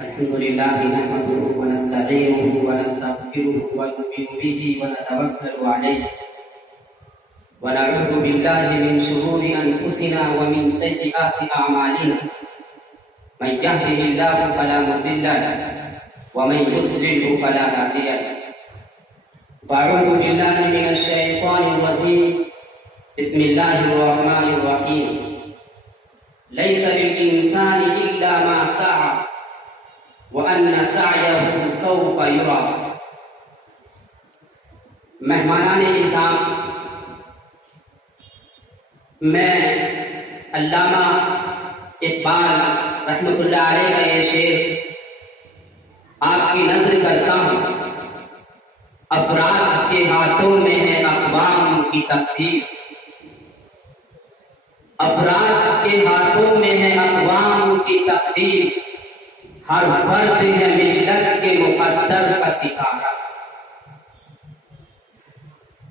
الحمد لله نحمده ونستعينه ونستغفره ونؤمن به ونتوكل عليه ونعوذ بالله من شرور أنفسنا ومن سيئات أعمالنا من يهده الله فلا مضل له ومن يضلل فلا هادي له فأعوذ بالله من الشيطان الرجيم بسم الله الرحمن الرحيم ليس للإنسان إلا ما سعى وأن سعيه سوف يرى. مہمانان نظام، میں علامہ اقبال رحمۃ اللہ علیہ کا یہ شعر آپ کی نظر کرتا ہوں. افراد کے ہاتھوں میں ہے اقوام کی تقدیر، افراد کے ہاتھوں میں ہے اقوام کی تقدیر، ہر فرد ہے ملت کے مقدر کا ستارہ.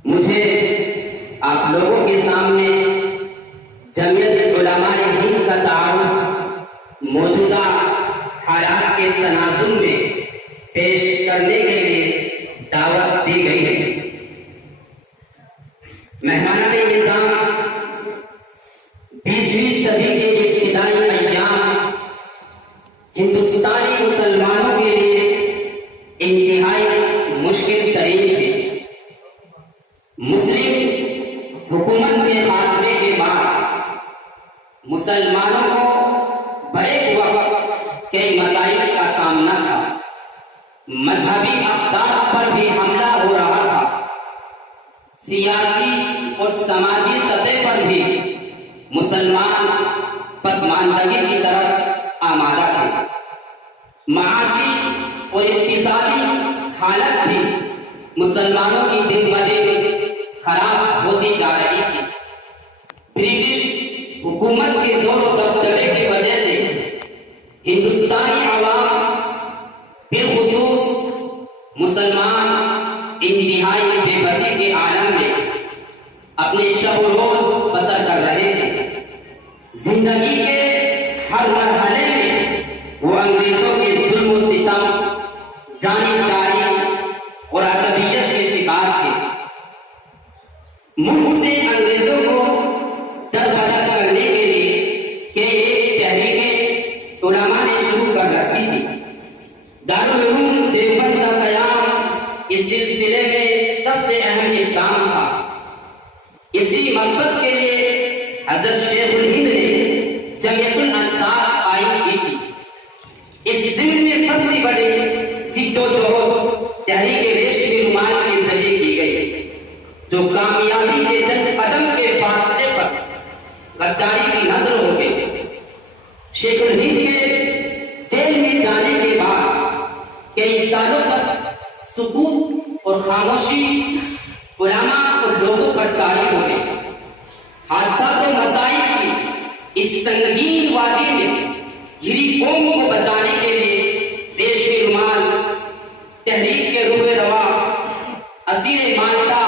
مجھے آپ لوگوں کے سامنے جمعیت علماء ہند کا تعارف موجودہ حالات کے تناظر میں پیش کرنے کے لیے دعوت دی گئی ہے. مہمانان نظام، 20ویں صدی کے ابتدائی ایام ہندوستانی مسلمانوں کے لیے انتہائی مشکل ترین تھے. مسلم حکومت کے خاتمے کے بعد مسلمانوں کو بیک وقت کئی مسائل کا سامنا تھا. مذہبی اقدار پر بھی حملہ ہو رہا تھا، سیاسی اور سماجی سطح پر بھی مسلمان پسماندگی کی طرف آمادہ تھے. معاشی اور اقتصادی حالت بھی مسلمانوں کی دن بدن خراب ہوتی جا رہی تھی. برٹش حکومت کے زور و دبدبے کی وجہ سے ہندوستانی عوام بالخصوص مسلمان انتہائی بے بسی کے عالم میں اپنے شب و روز بسر کر رہے تھے. زندگی کے ہر مرحلے میں وہ انگریزوں کے ظلم و ستم، جانبداری اور عصبیت کے شکار تھے. ملک سے انگریزوں کو دربدر کرنے کے لیے کہ ایک تحریک علماء نے شروع کر رکھی تھی. دارالعلوم دیوبند کا قیام اس سلسلے میں سب سے اہم اقدام تھا. اسی مقصد کے لیے حضرت شیخ الہند نے جمعیت الانصار قائم کی تھی. اس ضمن میں سب سے بڑی جدوجہد تحریک ریشمی رومال کے ذریعے کی گئی، جو کامیابی کے چند قدم کے فاصلے پر غداری کی نظر ہو گئی. شیخ الہند کے جیل میں جانے کے بعد کئی سالوں تک سکوت اور خاموشی علماء اور لوگوں پر طاری ہو گئی. حادثات و مسائل کی اس سنگین وادی میں گھری قوم کو بچانے کے لیے ریشمی رومال تحریک کے روح روا اسیر مالٹا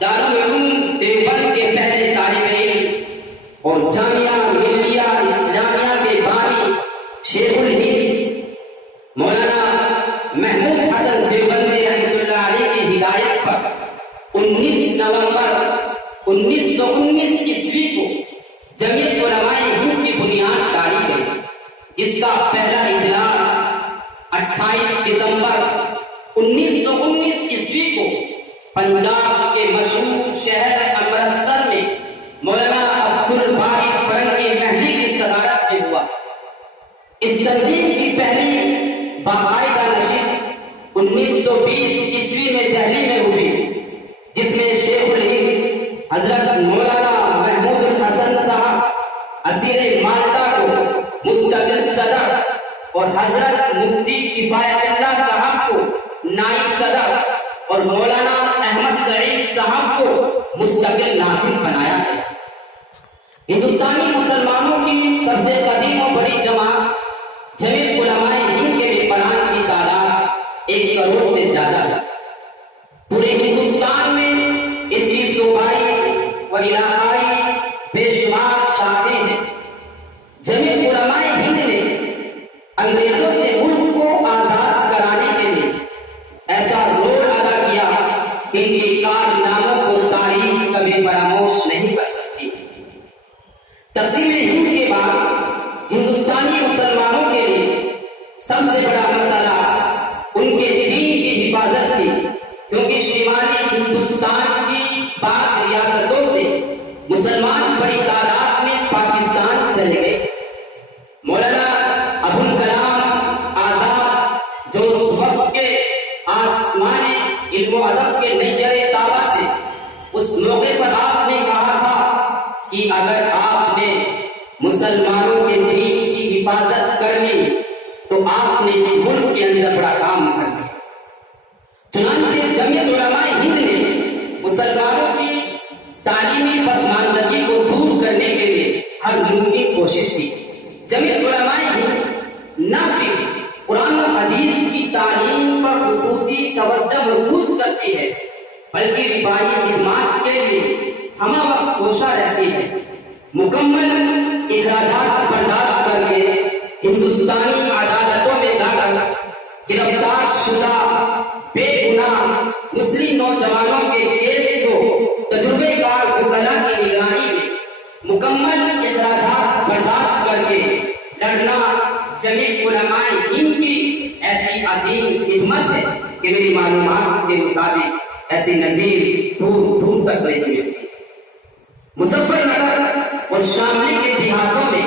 دارالعلوم دیوبند کے پہلے طالب علم اور جامعہ ملیہ اسلامیہ کے بانی شیخ الہند مولانا محمود حسن دیوبندی رحمۃ اللہ علیہ کی ہدایت پر 19 نومبر 1919 عیسوی کو جمعیت علماء ہند کی بنیاد ڈالی گئی، جس کا پہلا اجلاس 28 دسمبر 1919 عیسوی کو پنجاب کے مشہور شہر امرتسر میں مولانا عبدالباری فرنگی محلی کی صدارت میں ہوا. اس تنظیم کی پہلی باقاعدہ نشست 1920 عیسوی میں دہلی میں ہوئی، جس میں شیخ الہند حضرت مولانا محمود الحسن صاحب اسیر مالٹا کو مستقل صدر اور حضرت مفتی کفایت اللہ صاحب کو نائب صدر اور مولانا احمد سعید صاحب کو مستقل ناظم بنایا گیا. ہندوستانی مسلمانوں کی سب سے قدیم و بڑی جماعت جمعیت علماء ہند کے ممبران کی تعداد 1 کروڑ سے زیادہ ہے. پورے ہندوستان میں اس کی صوبائی اور علاقائی بے شمار شاخیں ہیں. جمعیت علماء ہند نے انگریزوں سے मजहब के नजर ताबा से उस मौके पर आपने कहा था कि अगर आपने मुसलमानों के दीन की हिफाजत कर ली तो आपने इस मुल्क के अंदर बड़ा काम कर लिया। चुनांचे जमीयत उलमाए हिंद ने मुसलमानों की तालीमी पसमानदगी को दूर करने के लिए हर मुमकिन कोशिश की। जमीयत उलमाए हिंद न सिर्फ कुरान और हदीस की तालीम पर खुसूसी तवज्जो मरकूज करती है बल्कि रिफाई खिदमात के लिए हम वक्त कोशा रहती है। मुकम्मल इखराजात बर्दाश्त करके हिंदुस्तानी अदालतों में जाकर गिरफ्तार शुदा बेगुनाह मुस्लिम नौजवानों के केस को तजुर्बेकार वकला की निगरानी में मुकम्मल इखराजात बर्दाश्त करके लड़ना जमीयत उलमाए हिंद की ऐसी अजीम खिदमत है कि मेरी मालूमात के मुताबिक ऐसी नजीर दूर दूर तक नहीं है। मुजफ्फरनगर और शामली के देहातों में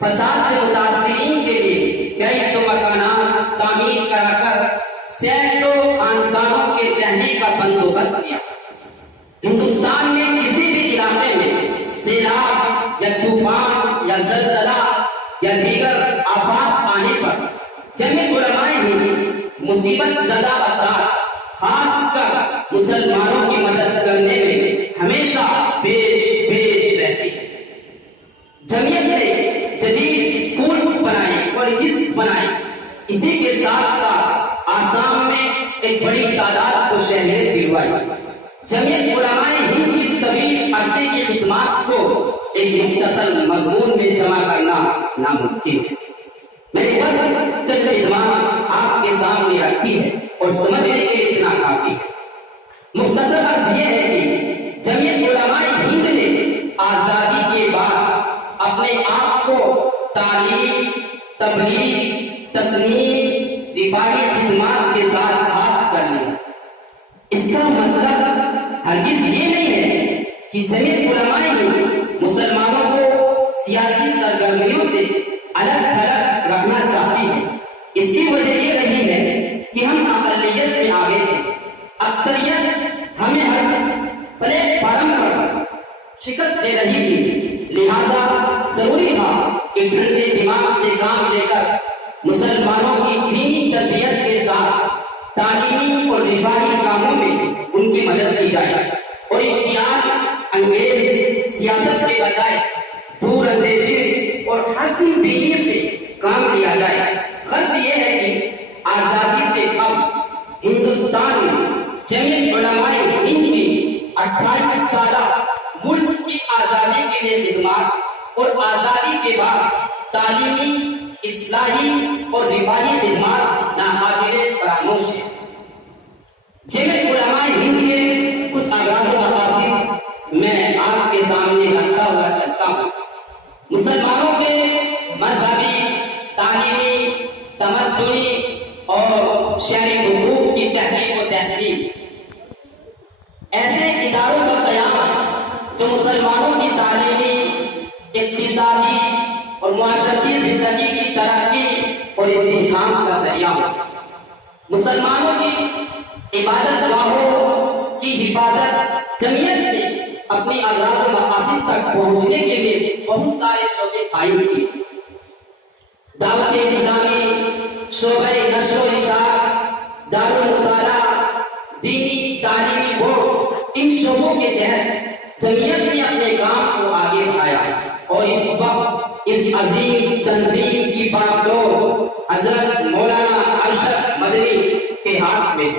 फसाद से मुतासिरीन के लिए कई सौ मकानात तामीर कराकर सैकड़ों खानदानों के रहने का बंदोबस्त किया। हिंदुस्तान में किसी भी इलाके में सैलाब या तूफान या जलजला या दीगर आफात आने पर जमीयत उलमाए हिंद मुसीबत ज़दा अफराद खासकर मुसलमानों की मदद करने में हमेशा पेश रहती है। जमीयत ने जदीद स्कूल्स बनाए, कॉलेजेस बनाए, इसी के साथ साथ आसाम में एक बड़ी तादाद को शहरियत दिलवाई। जमीयत उलमाए हिंद की इस तवील अरसे की खिदमात को एक मुख्तसर मजमून में जमा करना नामुमकिन है। मैंने बस चंद खिदमात आपके सामने रखी है और समझने के लिए इतना काफी है। मुख्तसर अर्ज ये है कि जमीयत उलमाए हिंद ने आजादी के बाद अपने आप को तालीम, तबलीग, तस्नीम, रिफाई खिदमात के साथ खास कर लिया। इसका मतलब हरगिज ये नहीं है कि जमीयत उलमाए हिंद मुसलमानों को सियासी सरगर्मियों से अलग थलग रखना चाहती है। इसकी वजह ये नहीं है कि हम अक़लियत में आगे थे। अक्सरियत हमें हर प्लेटफार्म पर शिकस्त दे रही थी, लिहाजा जरूरी था कि ठंडे दिमाग से काम लेकर मुसलमानों की दीनी तरबियत के साथ तालीमी और रिफाई कामों में उनकी मदद की जाए और इश्तियाल अंगेज सियासत के बजाय दूर अंदेशी और हसन बीनी से काम लिया जाए। गर्ज ये है कि आजादी से कम हिंदुस्तान में जमीयत उलमाए हिंद की 28 साल मुल्क की आजादी के लिए खिदमत और आजादी के बाद तालीमी, इस्लाही और रिफाई खिदमत नाकाबिले फरामोश है। जमीयत उलमाए हिंद के कुछ अगराज़ व मकासिद मैं आपके सामने रखता हुआ चलता हूँ। मुसलमानों के मजहबी, तालीमी, तमद्दुनी और शहरी हुकूक की तहकीक और तहसील, ऐसे इदारों का क़याम जो मुसलमानों की तालीमी, इक़्तिसादी और मुआशरती जिंदगी की तरक्की और इस्तेहकाम का ज़रिया हो। मुसलमानों की इबादत गाहों की हिफाजत जमीयत ने अपनी अगराज़ व मकासिद तक पहुंचने के लिए बहुत सारे शोबे कायम किए। दावत इस्लामी, शोबे नश्र व इशाअत, दारुल मुताला, दीनी तालीमी बोर्ड, इन शोबों के तहत जमीयत ने अपने काम को आगे बढ़ाया और इस वक्त इस अजीम तंजीम की बागडोर हजरत मौलाना अरशद मदनी के हाथ में,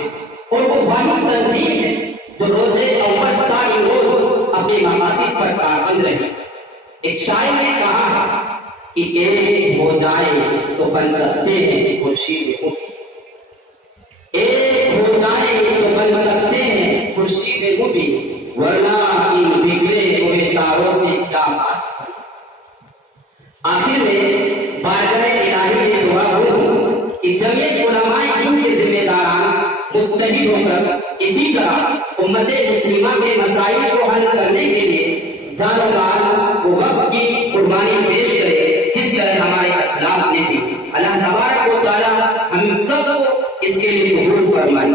और वो वाहिद तंजीम है जो रोजे अव्वल का रोज अपने मकासिद पर कारबंद रही। एक शायर ने कहा कि एक हो जाए तो बन सकते हैं खुर्शीद मुबीन, एक हो जाए तो बन सकते हैं खुर्शीद मुबीन, वरना इन बिगड़े हुए तारों से क्या बात। आखिर में बारगाह इलाही ने दुआ हो कि जमीयत उलमाए हिंद के जिम्मेदारान मुत्तहिद होकर इसी तरह उम्मत मुस्लिमा के मसाइल को हल करने के लिए जान और माल को वक्त की कुर्बानी पेश करे, जिस तरह हमारे अस्लाफ ने दी। अल्लाह तबारक व तआला हम सबको इसके लिए कबूल फरमाए।